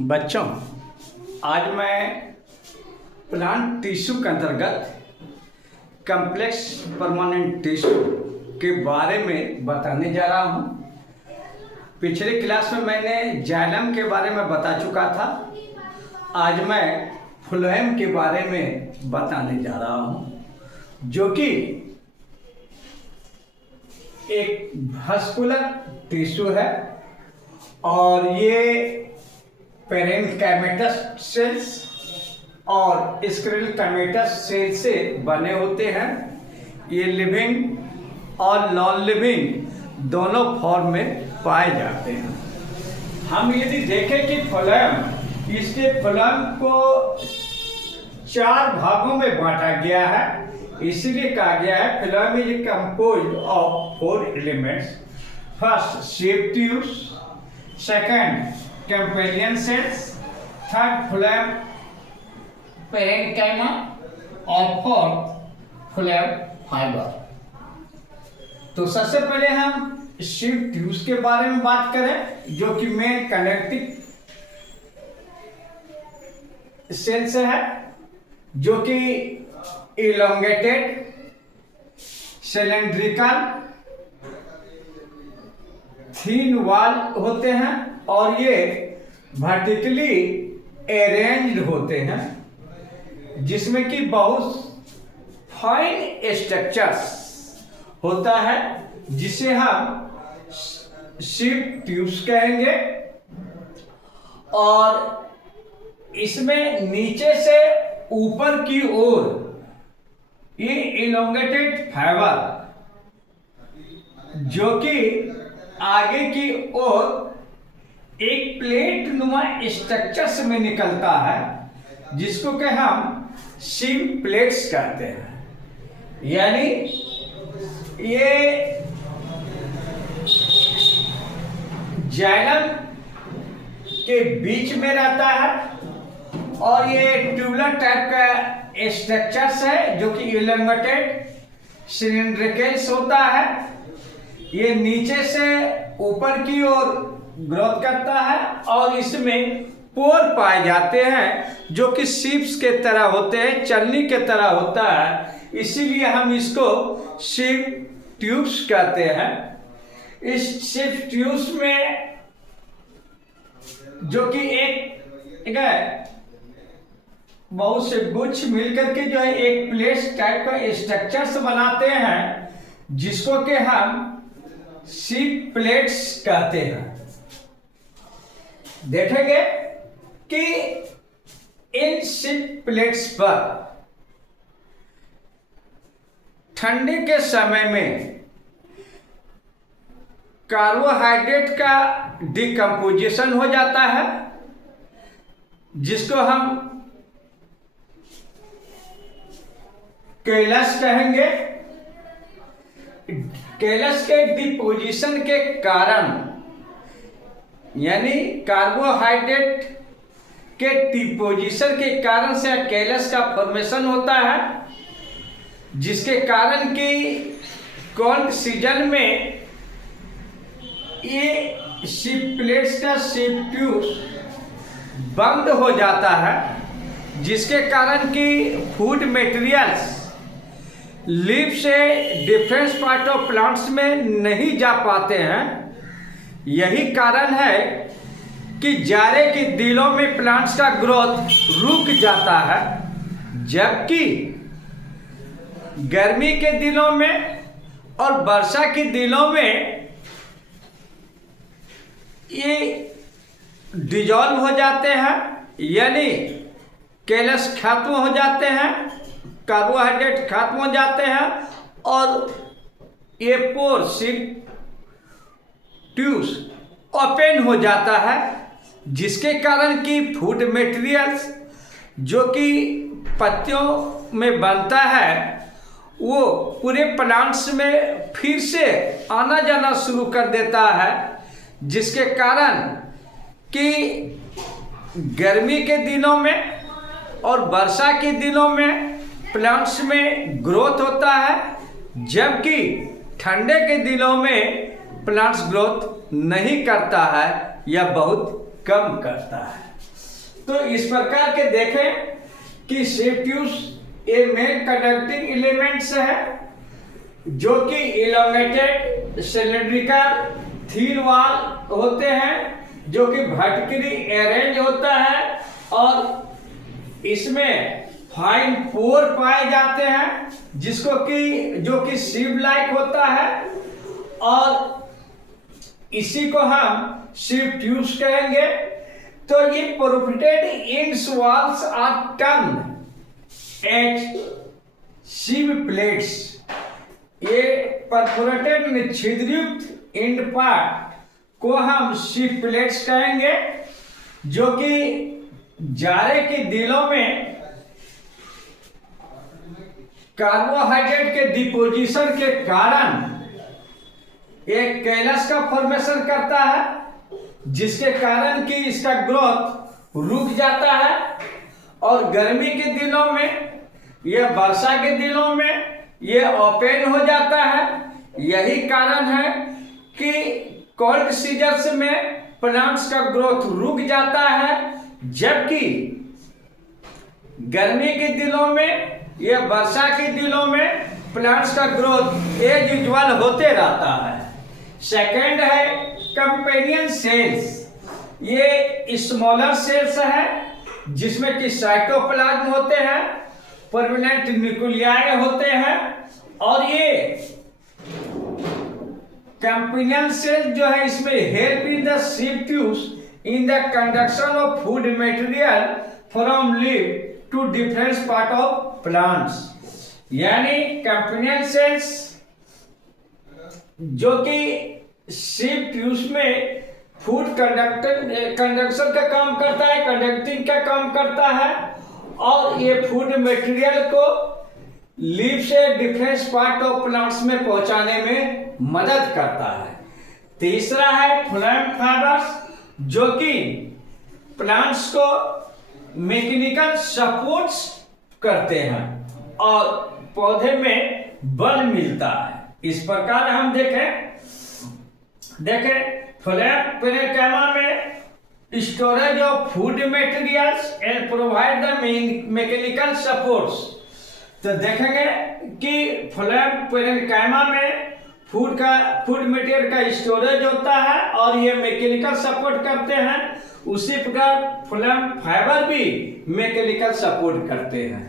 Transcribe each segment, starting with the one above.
बच्चों, आज मैं प्लांट टिश्यू के अंतर्गत कम्प्लेक्स परमानेंट टिश्यू के बारे में बताने जा रहा हूँ। पिछले क्लास में मैंने जाइलम के बारे में बता चुका था। आज मैं फ्लोएम के बारे में बताने जा रहा हूँ, जो कि एक वास्कुलर टिश्यू है और ये पेरेन्काइमेटस सेल्स और स्क्लेरोकाइमेटस सेल से बने होते हैं। ये लिविंग और नॉन लिविंग दोनों फॉर्म में पाए जाते हैं। हम यदि देखें कि फ्लोएम, इसके फ्लोएम को 4 भागों में बांटा गया है। इसीलिए कहा गया है phloem is composed of 4 elements. First sieve tubes, second companion cells, third phloem parenchyma और फोर्थ फ्लोएम फाइबर। तो सबसे पहले हम शेप ट्यूब्स के बारे में बात करें, जो कि मेन कनेक्टिंग सेल्स है, जो कि इलोंगेटेड, सिलेंड्रिकल, थीन वॉल होते हैं और ये वर्टिकली अरेंज्ड होते हैं, जिसमें कि बहुत फाइन स्ट्रक्चर्स होता है, जिसे हम शेप ट्यूब्स कहेंगे। और इसमें नीचे से ऊपर की ओर ये इलोंगेटेड फाइबर, जो कि आगे की ओर एक प्लेट नुमा स्ट्रक्चर्स में निकलता है, जिसको कि हम शेप प्लेट्स कहते हैं। यानी ये जाइलम के बीच में रहता है और ये ट्यूबुलर टाइप का स्ट्रक्चर्स है, जो कि इलोंगेटेड सिलिंड्रिकल्स होता है। ये नीचे से ऊपर की ओर ग्रोथ करता है और इसमें पोर पाए जाते हैं, जो कि सीप्स के तरह होते हैं, चलनी के तरह होता है। इसीलिए हम इसको शेप ट्यूब्स कहते हैं। इस शेप ट्यूब्स में जो कि एक बहुत से गुच्छ मिलकर के जो है एक प्लेट टाइप का स्ट्रक्चर्स बनाते हैं, जिसको कि हम शेप प्लेट्स कहते हैं। देखेंगे कि इन शेप प्लेट्स पर ठंडी के समय में कार्बोहाइड्रेट का डिकम्पोजिशन हो जाता है, जिसको हम केलस कहेंगे। केलस के डिपोजिशन के कारण, यानी कार्बोहाइड्रेट के डिपोजिशन के कारण से केलस का फॉर्मेशन होता है, जिसके कारण कि कोल्ड सीजन में ये शेप प्लेट्स का शेप ट्यूब्स बंद हो जाता है, जिसके कारण कि फूड मटेरियल्स लीफ से डिफरेंट पार्ट ऑफ प्लांट्स में नहीं जा पाते हैं। यही कारण है कि जाड़े के दिनों में प्लांट्स का ग्रोथ रुक जाता है, जबकि गर्मी के दिनों में और वर्षा के दिनों में ये डिजॉल्व हो जाते हैं, यानी केलस खत्म हो जाते हैं, कार्बोहाइड्रेट खत्म हो जाते हैं और ये पोर शेप ट्यूब्स ओपन हो जाता है, जिसके कारण कि फूड मटेरियल्स जो कि पत्तियों में बनता है, वो पूरे प्लांट्स में फिर से आना जाना शुरू कर देता है, जिसके कारण कि गर्मी के दिनों में और वर्षा के दिनों में प्लांट्स में ग्रोथ होता है, जबकि ठंडे के दिनों में प्लांट्स ग्रोथ नहीं करता है या बहुत कम करता है। तो इस प्रकार के देखें कि शेप ट्यूब्स ये मेन कंडक्टिंग एलिमेंट्स है जो कि इलोंगेटेड सिलिंड्रिकल थीन वॉल होते हैं जो कि वर्टिकली अरेंज होता है और इसमें फाइन पोर पाए जाते हैं जिसको कि जो कि सिव लाइक होता है और इसी को हम सिव ट्यूब्स कहेंगे। तो ये perforated ends walls are termed as sieve plates. ये परफोरेटेड छिद्रयुक्त एंड पार्ट को हम सिव प्लेट्स कहेंगे जो कि जारे के दिलों में कार्बोहाइड्रेट के डिपोजिशन के कारण एक कैलस का फॉर्मेशन करता है जिसके कारण कि इसका ग्रोथ रुक जाता है और गर्मी के दिनों में यह वर्षा के दिनों में यह ओपन हो जाता है। यही कारण है कि कोल्ड सीजन्स में प्लांट्स का ग्रोथ रुक जाता है जबकि गर्मी के दिनों में या वर्षा के दिनों में प्लांट्स का ग्रोथ एज यूजुअल होते रहता है। सेकंड है कंपेनियन सेल्स। ये स्मॉलर सेल्स है जिसमें कि साइटोप्लाज्म होते हैं, परमानेंट न्यूक्लियाई होते हैं और ये कंपेनियन सेल जो है इसमें help in the sieve tubes in the conduction of food material from leaf to different part of plants. यानी कंपेनियन सेल्स जो कि सिव ट्यूब्स में फूड कंडक्शन का काम करता है, कंडक्टिंग का काम करता है और ये फूड मटेरियल को लीफ से डिफरेंट पार्ट ऑफ प्लांट्स में पहुंचाने में मदद करता है। तीसरा है फ्लोएम फाइबर्स जो कि प्लांट्स को मैकेनिकल सपोर्ट्स करते हैं और पौधे में बल मिलता है। इस प्रकार हम देखें फ्लोएम पेरेन्काइमा में storage of food materials and provide the mechanical supports. तो देखेंगे कि फ्लोएम पेरेन्काइमा में फूड मटेरियल का स्टोरेज होता है और ये मैकेनिकल सपोर्ट करते हैं। उसी प्रकार फ्लोएम फाइबर भी मैकेनिकल सपोर्ट करते हैं।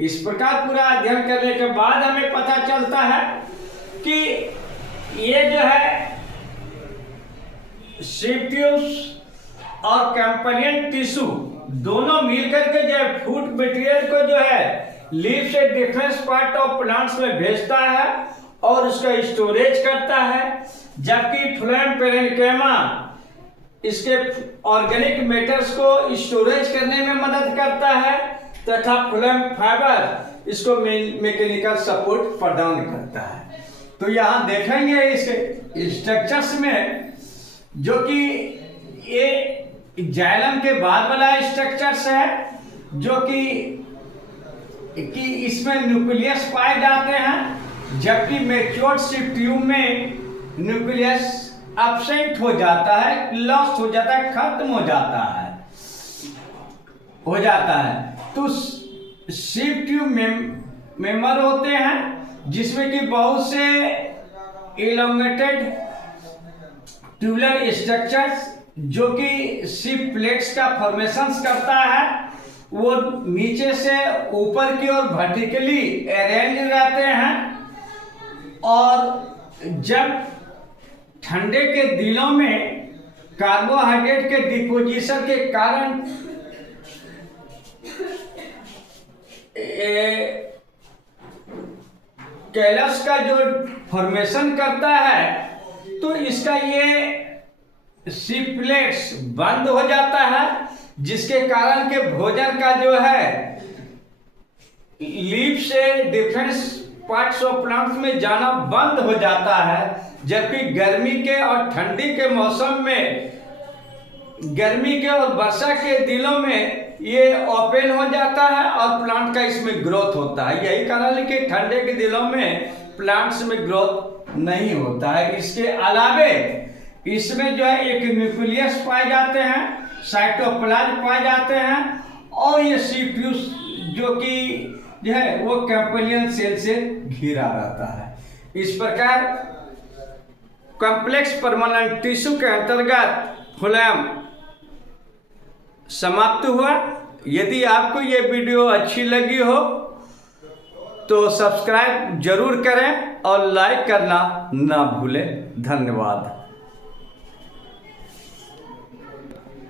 इस प्रकार पूरा अध्ययन करने के बाद हमें पता चलता है कि ये जो है सिव ट्यूब्स और कंपेनियन टिश्यू दोनों मिलकर के जो है फूड मटेरियल को जो है लीफ से डिफरेंट पार्ट ऑफ प्लांट्स में भेजता है और उसका स्टोरेज करता है, जबकि फ्लोएम पेरेन्काइमा इसके ऑर्गेनिक मैटर्स को स्टोरेज करने में मदद करता है तथा फ्लोएम फाइबर इसको मैकेनिकल सपोर्ट प्रदान करता है। तो यहाँ देखेंगे इसके स्ट्रक्चर्स में जो कि ये जाइलम के बाद वाला स्ट्रक्चर्स है जो कि इसमें न्यूक्लियस पाए जाते हैं, जबकि मैच्योर्ड सिव ट्यूब में न्यूक्लियस एब्सेंट हो जाता है, लॉस्ट हो जाता है, खत्म हो जाता है। तो सिव ट्यूब मेंबर होते हैं जिसमें कि बहुत से इलोंगेटेड ट्यूबुलर स्ट्रक्चर्स जो कि सिव प्लेट्स का फॉर्मेशंस करता है वो नीचे से ऊपर की ओर वर्टिकली अरेंज रहते हैं और जब ठंडे के दिनों में कार्बोहाइड्रेट के डिपोजिशन के कारण कैलस का जो फॉर्मेशन करता है तो इसका ये सिव प्लेट्स बंद हो जाता है जिसके कारण के भोजन का जो है लीफ से डिफरेंट पार्ट्स ऑफ प्लांट्स में जाना बंद हो जाता है, जबकि गर्मी के और ठंडी के मौसम में गर्मी के और वर्षा के दिनों में ये ओपन हो जाता है और प्लांट का इसमें ग्रोथ होता है। यही कारण है कि ठंडे के दिनों में प्लांट्स में ग्रोथ नहीं होता है। इसके अलावे इसमें जो है एक न्यूक्लियस पाए जाते हैं, साइटोप्लाज्म पाए जाते हैं और ये CPU जो कि जो है वो कैम्पेलियन सेल से घिरा रहता है। इस प्रकार कॉम्प्लेक्स परमानेंट टिश्यू के अंतर्गत फ्लोएम समाप्त हुआ। यदि आपको ये वीडियो अच्छी लगी हो तो सब्सक्राइब जरूर करें और लाइक करना ना भूलें। धन्यवाद।